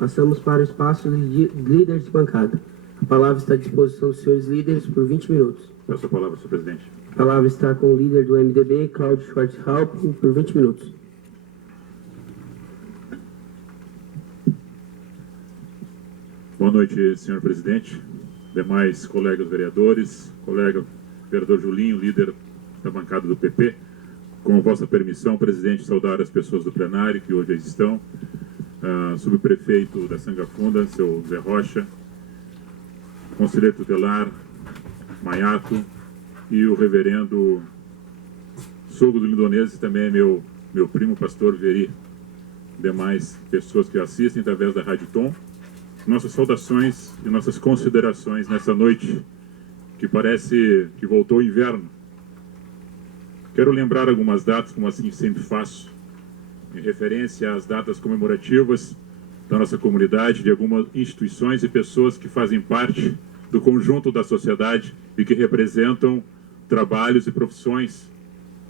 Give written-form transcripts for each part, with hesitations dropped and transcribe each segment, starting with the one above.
Passamos para o espaço de líderes de bancada. A palavra está à disposição dos senhores líderes por 20 minutos. Peço a palavra, senhor presidente. A palavra está com o líder do MDB, Cláudio Schwartzhaupt, por 20 minutos. Boa noite, senhor presidente, demais colegas vereadores, colega vereador Julinho, líder da bancada do PP. Com a vossa permissão, presidente, saudar as pessoas do plenário que hoje estão, subprefeito da Sangafunda, seu Zé Rocha, conselheiro tutelar, Maiato, e o reverendo sogro do Lindonense, também é meu primo, pastor Veri, demais pessoas que assistem através da Rádio Tom. Nossas saudações e nossas considerações nessa noite, que parece que voltou o inverno. Quero lembrar algumas datas, como assim sempre faço, em referência às datas comemorativas da nossa comunidade, de algumas instituições e pessoas que fazem parte do conjunto da sociedade e que representam trabalhos e profissões,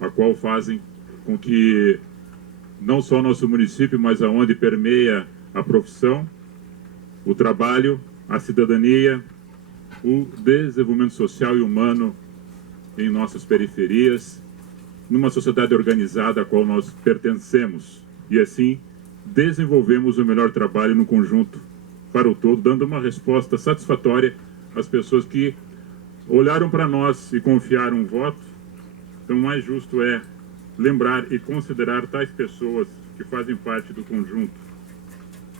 a qual fazem com que não só nosso município, mas aonde permeia a profissão, o trabalho, a cidadania, o desenvolvimento social e humano em nossas periferias, numa sociedade organizada a qual nós pertencemos. E assim, desenvolvemos o melhor trabalho no conjunto para o todo, dando uma resposta satisfatória às pessoas que olharam para nós e confiaram um voto. Então, o mais justo é lembrar e considerar tais pessoas que fazem parte do conjunto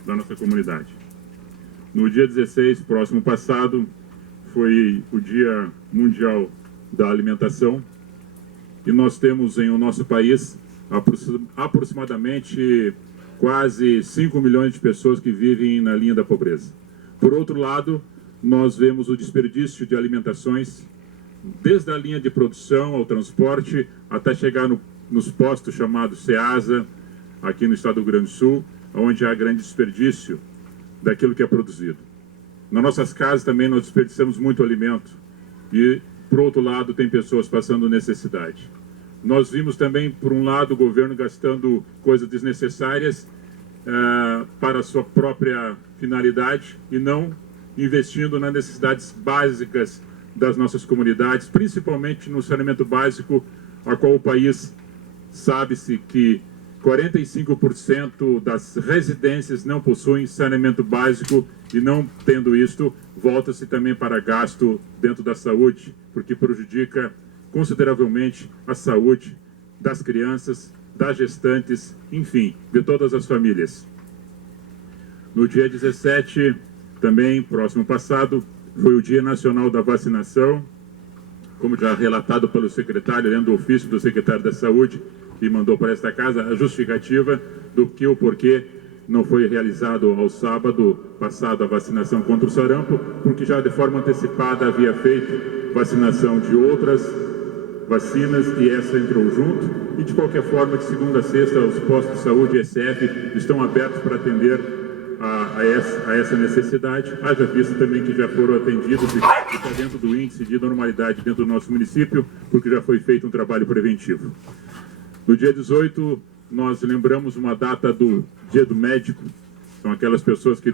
da nossa comunidade. No dia 16, próximo passado, foi o Dia Mundial da Alimentação, e nós temos em o nosso país aproximadamente quase 5 milhões de pessoas que vivem na linha da pobreza. Por outro lado, nós vemos o desperdício de alimentações, desde a linha de produção ao transporte, até chegar nos postos chamados SEASA, aqui no estado do Rio Grande do Sul, onde há grande desperdício daquilo que é produzido. Nas nossas casas também nós desperdiçamos muito alimento e, por outro lado, tem pessoas passando necessidade. Nós vimos também, por um lado, o governo gastando coisas desnecessárias para a sua própria finalidade e não investindo nas necessidades básicas das nossas comunidades, principalmente no saneamento básico, a qual o país sabe-se que 45% das residências não possuem saneamento básico, e não tendo isto, volta-se também para gasto dentro da saúde, porque prejudica consideravelmente a saúde das crianças, das gestantes, enfim, de todas as famílias. No dia 17, também, próximo passado, foi o Dia Nacional da Vacinação, como já relatado pelo secretário, lendo o ofício do secretário da Saúde, que mandou para esta casa a justificativa do que o porquê não foi realizado ao sábado passado a vacinação contra o sarampo, porque já de forma antecipada havia feito vacinação de outras vacinas e essa entrou junto. E de qualquer forma, de segunda a sexta, os postos de saúde e SF estão abertos para atender a essa necessidade. Haja visto também que já foram atendidos e está dentro do índice de normalidade dentro do nosso município, porque já foi feito um trabalho preventivo. No dia 18, nós lembramos uma data do Dia do Médico. São aquelas pessoas que,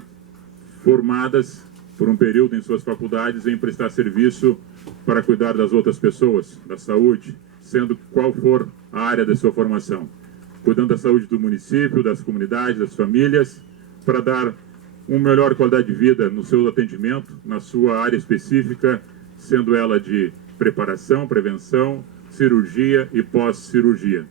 formadas por um período em suas faculdades, em prestar serviço para cuidar das outras pessoas, da saúde, sendo qual for a área da sua formação. Cuidando da saúde do município, das comunidades, das famílias, para dar uma melhor qualidade de vida no seu atendimento, na sua área específica, sendo ela de preparação, prevenção, cirurgia e pós-cirurgia.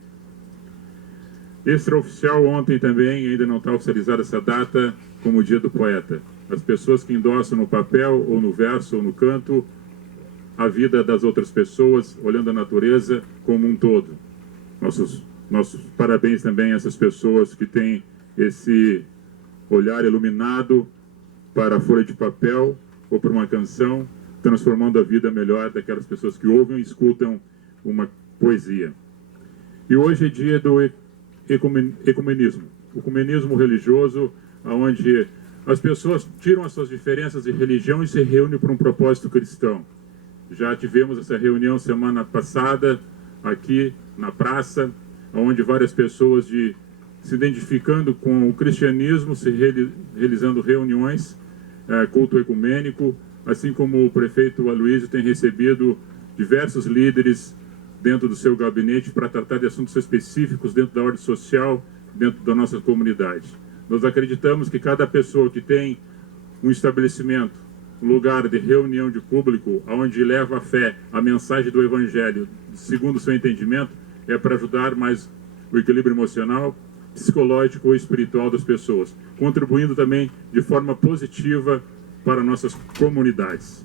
Extraoficial, ontem também, ainda não está oficializada essa data, como o Dia do Poeta. As pessoas que endossam no papel, ou no verso, ou no canto, a vida das outras pessoas, olhando a natureza como um todo. Nossos parabéns também a essas pessoas que têm esse olhar iluminado para a folha de papel ou para uma canção, transformando a vida melhor daquelas pessoas que ouvem e escutam uma poesia. E hoje é dia do ecumenismo, o ecumenismo religioso, onde as pessoas tiram as suas diferenças de religião e se reúnem por um propósito cristão. Já tivemos essa reunião semana passada aqui na praça, onde várias pessoas de se identificando com o cristianismo, realizando reuniões, culto ecumênico, assim como o prefeito Aloysio tem recebido diversos líderes dentro do seu gabinete para tratar de assuntos específicos dentro da ordem social, dentro da nossa comunidade. Nós acreditamos que cada pessoa que tem um estabelecimento, um lugar de reunião de público, onde leva a fé, a mensagem do Evangelho, segundo o seu entendimento, é para ajudar mais o equilíbrio emocional, psicológico ou espiritual das pessoas, contribuindo também de forma positiva para nossas comunidades.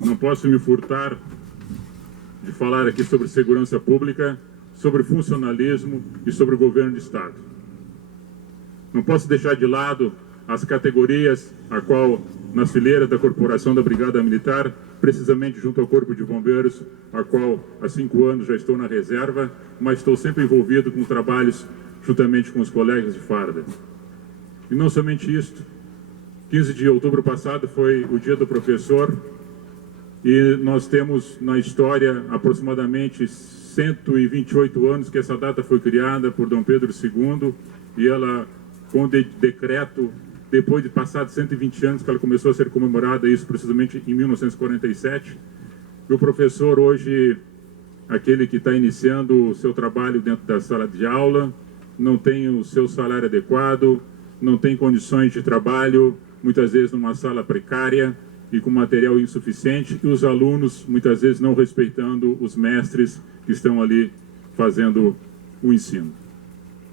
Não posso me furtar de falar aqui sobre segurança pública, sobre funcionalismo e sobre o governo de Estado. Não posso deixar de lado as categorias a qual, nas fileiras da Corporação da Brigada Militar, precisamente junto ao Corpo de Bombeiros, a qual há 5 anos já estou na reserva, mas estou sempre envolvido com trabalhos juntamente com os colegas de farda. E não somente isto, 15 de outubro passado foi o Dia do Professor, e nós temos na história aproximadamente 128 anos que essa data foi criada por Dom Pedro II, e ela, com decreto, depois de passados 120 anos que ela começou a ser comemorada, isso precisamente em 1947, e o professor hoje, aquele que está iniciando o seu trabalho dentro da sala de aula, não tem o seu salário adequado, não tem condições de trabalho, muitas vezes numa sala precária e com material insuficiente, e os alunos muitas vezes não respeitando os mestres que estão ali fazendo o ensino.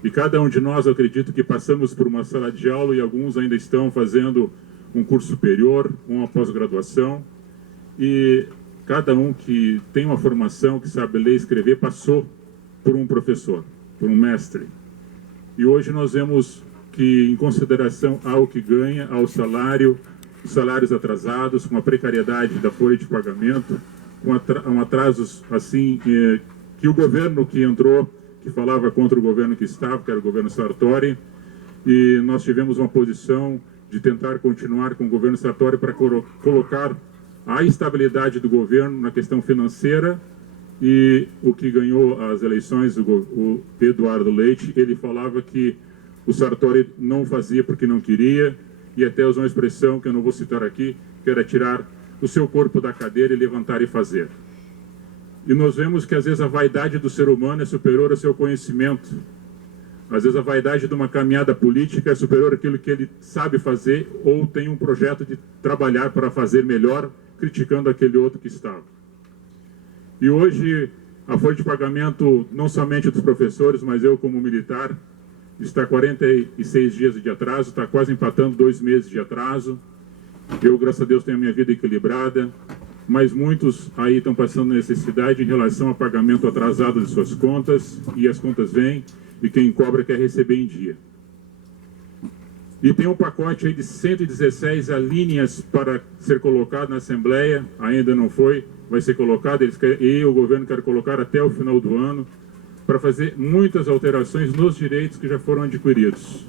E cada um de nós, eu acredito que passamos por uma sala de aula, e alguns ainda estão fazendo um curso superior, uma pós-graduação, e cada um que tem uma formação, que sabe ler e escrever, passou por um professor, por um mestre. E hoje nós vemos que, em consideração ao que ganha, ao salário, os salários atrasados, com a precariedade da folha de pagamento, com atrasos assim, que o governo que entrou, que falava contra o governo que estava, que era o governo Sartori, e nós tivemos uma posição de tentar continuar com o governo Sartori para colocar a estabilidade do governo na questão financeira. E o que ganhou as eleições, o Eduardo Leite, ele falava que o Sartori não fazia porque não queria, e até usou uma expressão que eu não vou citar aqui, que era tirar o seu corpo da cadeira e levantar e fazer. E nós vemos que às vezes a vaidade do ser humano é superior ao seu conhecimento. Às vezes a vaidade de uma caminhada política é superior àquilo que ele sabe fazer ou tem um projeto de trabalhar para fazer melhor, criticando aquele outro que estava. E hoje a folha de pagamento, não somente dos professores, mas eu como militar, está 46 dias de atraso, está quase empatando 2 meses de atraso. Eu, graças a Deus, tenho a minha vida equilibrada, mas muitos aí estão passando necessidade em relação ao pagamento atrasado de suas contas, e as contas vêm, e quem cobra quer receber em dia. E tem um pacote aí de 116 alíneas para ser colocado na Assembleia, ainda não foi, vai ser colocado, e o governo quer colocar até o final do ano, para fazer muitas alterações nos direitos que já foram adquiridos.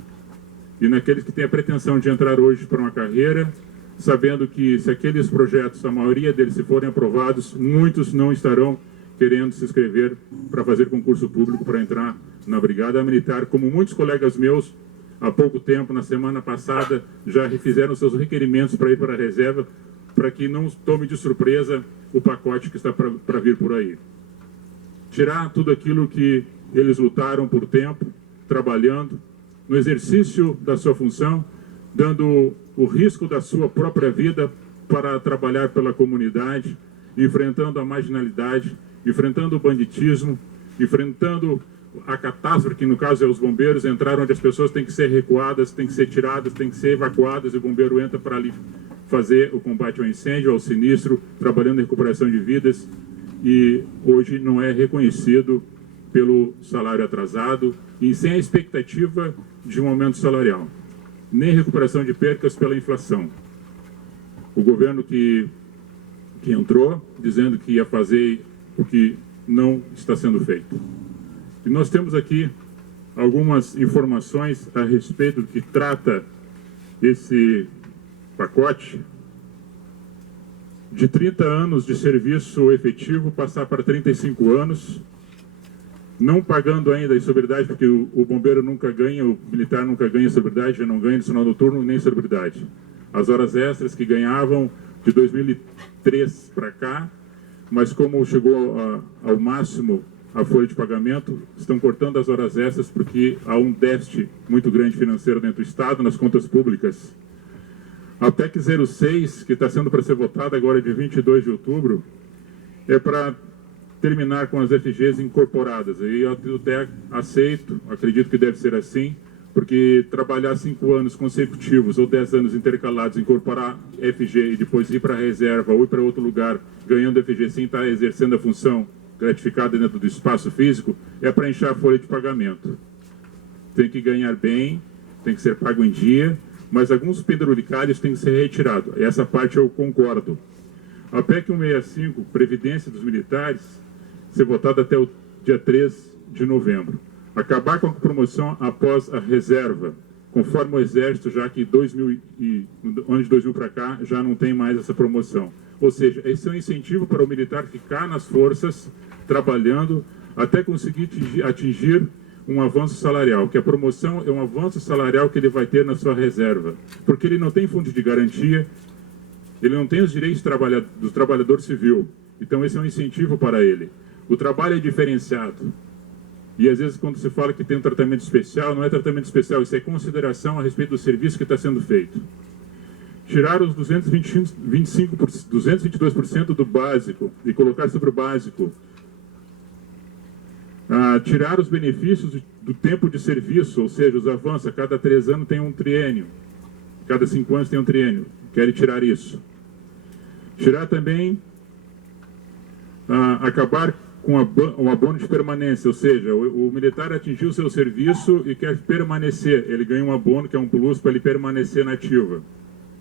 E naqueles que têm a pretensão de entrar hoje para uma carreira, sabendo que se aqueles projetos, a maioria deles, se forem aprovados, muitos não estarão querendo se inscrever para fazer concurso público para entrar na Brigada Militar, como muitos colegas meus, há pouco tempo, na semana passada, já refizeram seus requerimentos para ir para a reserva, para que não tome de surpresa o pacote que está para vir por aí. Tirar tudo aquilo que eles lutaram por tempo, trabalhando, no exercício da sua função, dando o risco da sua própria vida para trabalhar pela comunidade, enfrentando a marginalidade, enfrentando o banditismo, enfrentando a catástrofe, que no caso é os bombeiros, entraram onde as pessoas têm que ser recuadas, têm que ser tiradas, têm que ser evacuadas, e o bombeiro entra para ali fazer o combate ao incêndio, ao sinistro, trabalhando em recuperação de vidas, e hoje não é reconhecido pelo salário atrasado e sem a expectativa de um aumento salarial, nem recuperação de percas pela inflação. O governo que entrou dizendo que ia fazer o que não está sendo feito. E nós temos aqui algumas informações a respeito do que trata esse pacote. De 30 anos de serviço efetivo passar para 35 anos, não pagando ainda a insalubridade, porque o bombeiro nunca ganha, o militar nunca ganha insalubridade, já não ganha no sinal noturno nem insalubridade. As horas extras que ganhavam de 2003 para cá, mas como chegou ao máximo a folha de pagamento, estão cortando as horas extras porque há um déficit muito grande financeiro dentro do Estado, nas contas públicas. A PEC 06, que está sendo para ser votada agora de 22 de outubro, é para terminar com as FGs incorporadas. E eu até aceito, acredito que deve ser assim, porque trabalhar 5 anos consecutivos ou 10 anos intercalados, incorporar FG e depois ir para a reserva ou ir para outro lugar, ganhando FG sem estar exercendo a função gratificada dentro do espaço físico, é para inchar a folha de pagamento. Tem que ganhar bem, tem que ser pago em dia, mas alguns penduricalhos têm que ser retirados. Essa parte eu concordo. A PEC 165, Previdência dos Militares, ser votada até o dia 3 de novembro. Acabar com a promoção após a reserva, conforme o Exército, já que ano de 2000 para cá já não tem mais essa promoção. Ou seja, esse é um incentivo para o militar ficar nas forças, trabalhando, até conseguir atingir um avanço salarial, que a promoção é um avanço salarial que ele vai ter na sua reserva, porque ele não tem fundo de garantia, ele não tem os direitos do trabalhador civil, então esse é um incentivo para ele. O trabalho é diferenciado, e às vezes quando se fala que tem um tratamento especial, não é tratamento especial, isso é consideração a respeito do serviço que está sendo feito. Tirar os 222% do básico e colocar sobre o básico, tirar os benefícios do tempo de serviço, ou seja, os avanços, a cada 3 anos tem um triênio, cada 5 anos tem um triênio, querem tirar isso. Tirar também, acabar com o abono de permanência, ou seja, o militar atingiu o seu serviço e quer permanecer, ele ganha um abono que é um plus para ele permanecer na ativa,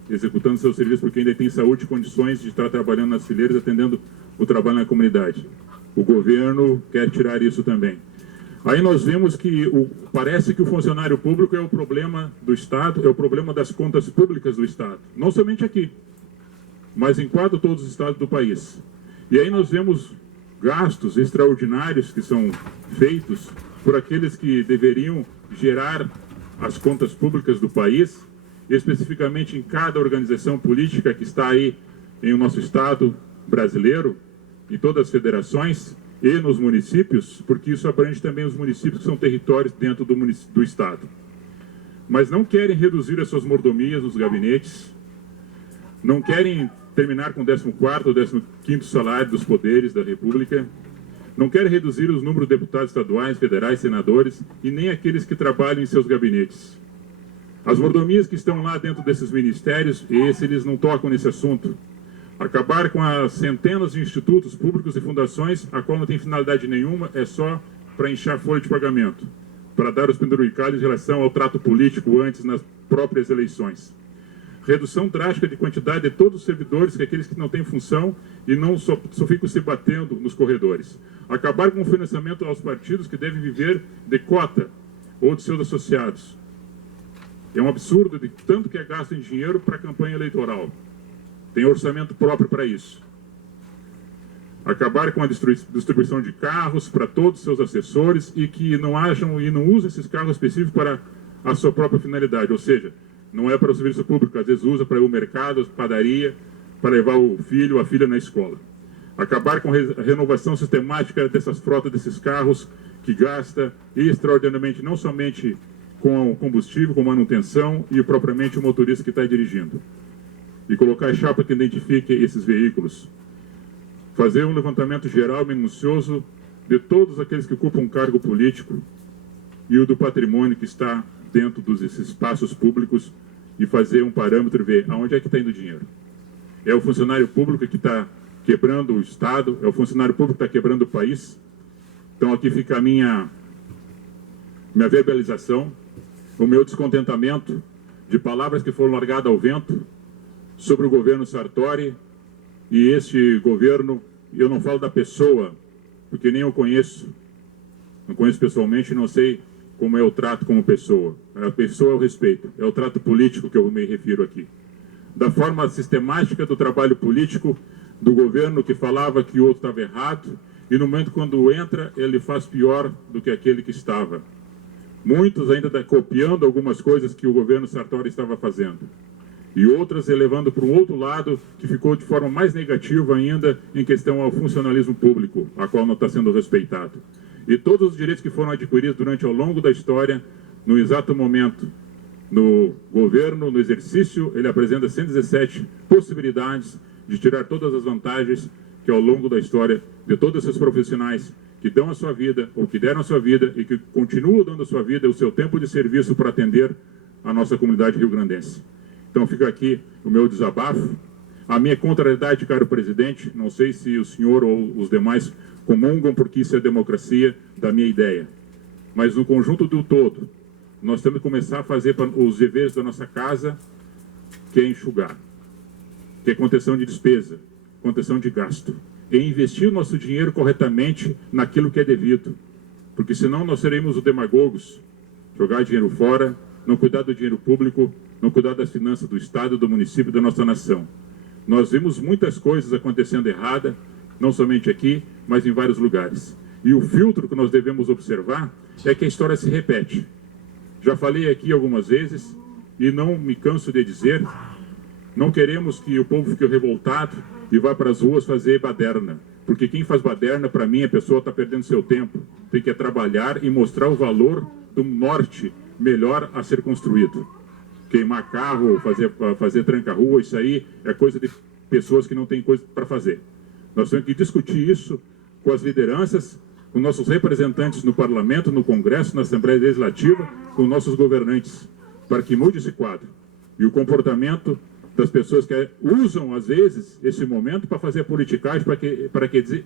executando seu serviço porque ainda tem saúde e condições de estar trabalhando nas fileiras, atendendo o trabalho na comunidade. O governo quer tirar isso também. Aí nós vemos que parece que o funcionário público é o problema do Estado, é o problema das contas públicas do Estado. Não somente aqui, mas em quase todos os estados do país. E aí nós vemos gastos extraordinários que são feitos por aqueles que deveriam gerar as contas públicas do país, especificamente em cada organização política que está aí em o nosso Estado brasileiro, em todas as federações e nos municípios, porque isso abrange também os municípios que são territórios dentro do Estado. Mas não querem reduzir as suas mordomias nos gabinetes, não querem terminar com o 14º ou 15º salário dos poderes da República, não querem reduzir os números de deputados estaduais, federais, senadores e nem aqueles que trabalham em seus gabinetes. As mordomias que estão lá dentro desses ministérios, eles não tocam nesse assunto. Acabar com as centenas de institutos públicos e fundações, a qual não tem finalidade nenhuma, é só para inchar a folha de pagamento, para dar os penduricalhos em relação ao trato político antes nas próprias eleições. Redução drástica de quantidade de todos os servidores, que aqueles que não têm função e não só ficam se batendo nos corredores. Acabar com o financiamento aos partidos que devem viver de cota ou de seus associados. É um absurdo de tanto que é gasto em dinheiro para a campanha eleitoral. Tem orçamento próprio para isso. Acabar com a distribuição de carros para todos os seus assessores e que não usem esses carros específicos para a sua própria finalidade. Ou seja, não é para o serviço público, às vezes usa para ir ao mercado, padaria, para levar o filho ou a filha na escola. Acabar com a renovação sistemática dessas frotas, desses carros, que gasta extraordinariamente, não somente com o combustível, com manutenção e propriamente o motorista que está dirigindo. E colocar a chapa que identifique esses veículos. Fazer um levantamento geral, minucioso, de todos aqueles que ocupam um cargo político e o do patrimônio que está dentro desses espaços públicos e fazer um parâmetro e ver aonde é que está indo o dinheiro. É o funcionário público que está quebrando o Estado, é o funcionário público que está quebrando o país. Então aqui fica a minha verbalização, o meu descontentamento de palavras que foram largadas ao vento sobre o governo Sartori, e este governo, eu não falo da pessoa, porque nem eu conheço, não conheço pessoalmente, não sei como é o trato como pessoa. A pessoa é o respeito, é o trato político que eu me refiro aqui. Da forma sistemática do trabalho político do governo que falava que o outro estava errado e no momento quando entra, ele faz pior do que aquele que estava. Muitos ainda copiando algumas coisas que o governo Sartori estava fazendo. E outras elevando para um outro lado, que ficou de forma mais negativa ainda em questão ao funcionalismo público, a qual não está sendo respeitado. E todos os direitos que foram adquiridos durante ao longo da história, no exato momento, no governo, no exercício, ele apresenta 117 possibilidades de tirar todas as vantagens que ao longo da história de todos esses profissionais que dão a sua vida, ou que deram a sua vida e que continuam dando a sua vida, o seu tempo de serviço para atender a nossa comunidade rio-grandense. Então fica aqui o meu desabafo, a minha contrariedade, caro presidente. Não sei se o senhor ou os demais comungam, porque isso é democracia, da minha ideia. Mas no conjunto do todo, nós temos que começar a fazer os deveres da nossa casa, que é enxugar, que é contenção de despesa, contenção de gasto, e investir o nosso dinheiro corretamente naquilo que é devido. Porque senão nós seremos os demagogos, jogar dinheiro fora, não cuidar do dinheiro público, não cuidar das finanças do Estado, do município e da nossa nação. Nós vimos muitas coisas acontecendo errada, não somente aqui, mas em vários lugares. E o filtro que nós devemos observar é que a história se repete. Já falei aqui algumas vezes, e não me canso de dizer, não queremos que o povo fique revoltado e vá para as ruas fazer baderna. Porque quem faz baderna, para mim, a pessoa está perdendo seu tempo. Tem que trabalhar e mostrar o valor do norte melhor a ser construído. Queimar carro, fazer tranca-rua, isso aí é coisa de pessoas que não têm coisa para fazer. Nós temos que discutir isso com as lideranças, com nossos representantes no Parlamento, no Congresso, na Assembleia Legislativa, com nossos governantes, para que mude esse quadro. E o comportamento das pessoas que usam, às vezes, esse momento para fazer politicagem,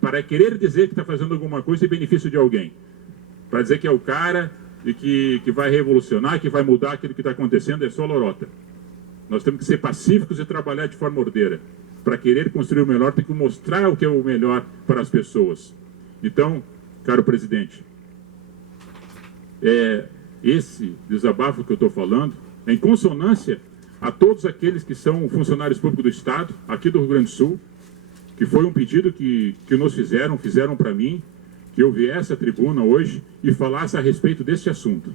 para querer dizer que está fazendo alguma coisa em benefício de alguém. Para dizer que é o cara e que vai revolucionar, que vai mudar aquilo que está acontecendo, é só lorota. Nós temos que ser pacíficos e trabalhar de forma ordeira. Para querer construir o melhor, tem que mostrar o que é o melhor para as pessoas. Então, caro presidente, esse desabafo que eu estou falando é em consonância a todos aqueles que são funcionários públicos do Estado, aqui do Rio Grande do Sul, que foi um pedido que nos fizeram para mim, que eu viesse à tribuna hoje e falasse a respeito desse assunto.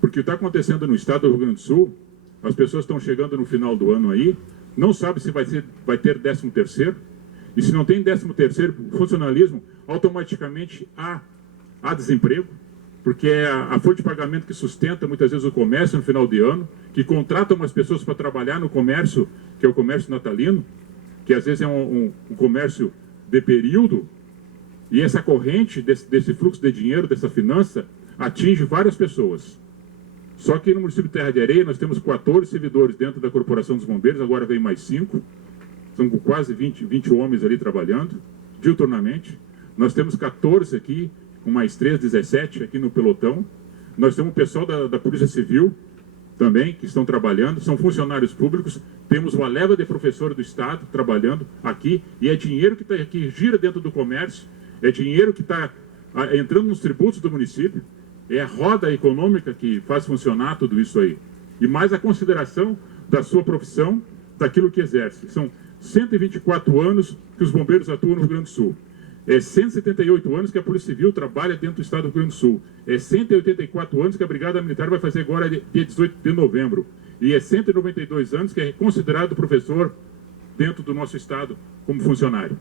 Porque o que está acontecendo no Estado do Rio Grande do Sul, as pessoas estão chegando no final do ano aí, não sabe se vai ter 13º, e se não tem 13º funcionalismo, automaticamente há desemprego, porque é a fonte de pagamento que sustenta muitas vezes o comércio no final de ano, que contratam umas pessoas para trabalhar no comércio, que é o comércio natalino, que às vezes é um comércio de período, e essa corrente desse fluxo de dinheiro, dessa finança, atinge várias pessoas. Só que no município de Terra de Areia nós temos 14 servidores dentro da Corporação dos Bombeiros, agora vem mais 5, são quase 20 homens ali trabalhando, diuturnamente. Nós temos 14 aqui, com mais 3, 17 aqui no pelotão. Nós temos o pessoal da Polícia Civil também, que estão trabalhando, são funcionários públicos. Temos uma leva de professores do Estado trabalhando aqui, e é dinheiro que gira dentro do comércio, é dinheiro que está entrando nos tributos do município, é a roda econômica que faz funcionar tudo isso aí. E mais a consideração da sua profissão, daquilo que exerce. São 124 anos que os bombeiros atuam no Rio Grande do Sul. É 178 anos que a Polícia Civil trabalha dentro do Estado do Rio Grande do Sul. É 184 anos que a Brigada Militar vai fazer agora, dia 18 de novembro. E é 192 anos que é considerado professor dentro do nosso Estado como funcionário.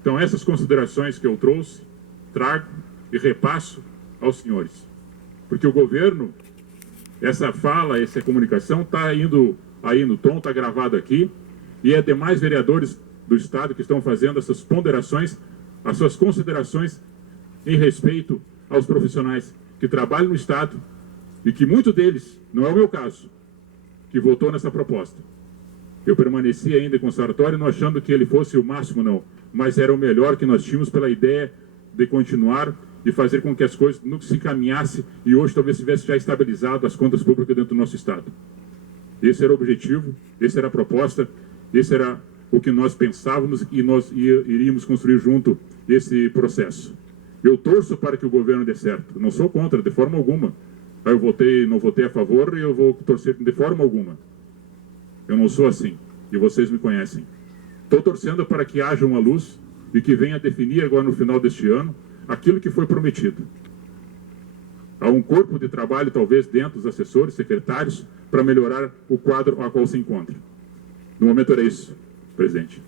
Então, essas considerações que eu trouxe, trago e repasso aos senhores. Porque o governo, essa fala, essa comunicação está indo aí no tom, está gravado aqui, e é demais vereadores do Estado que estão fazendo essas ponderações, as suas considerações em respeito aos profissionais que trabalham no Estado e que muitos deles, não é o meu caso, que votou nessa proposta. Eu permaneci ainda com o Sartori, não achando que ele fosse o máximo, não, mas era o melhor que nós tínhamos pela ideia de continuar e fazer com que as coisas não se encaminhassem e hoje talvez tivesse já estabilizado as contas públicas dentro do nosso Estado. Esse era o objetivo, essa era a proposta, esse era o que nós pensávamos e nós iríamos construir junto esse processo. Eu torço para que o governo dê certo, não sou contra de forma alguma. Eu não votei a favor e eu vou torcer de forma alguma. Eu não sou assim, e vocês me conhecem. Estou torcendo para que haja uma luz e que venha definir agora no final deste ano aquilo que foi prometido. Há um corpo de trabalho, talvez, dentro dos assessores, secretários, para melhorar o quadro ao qual se encontra. No momento era isso, presidente.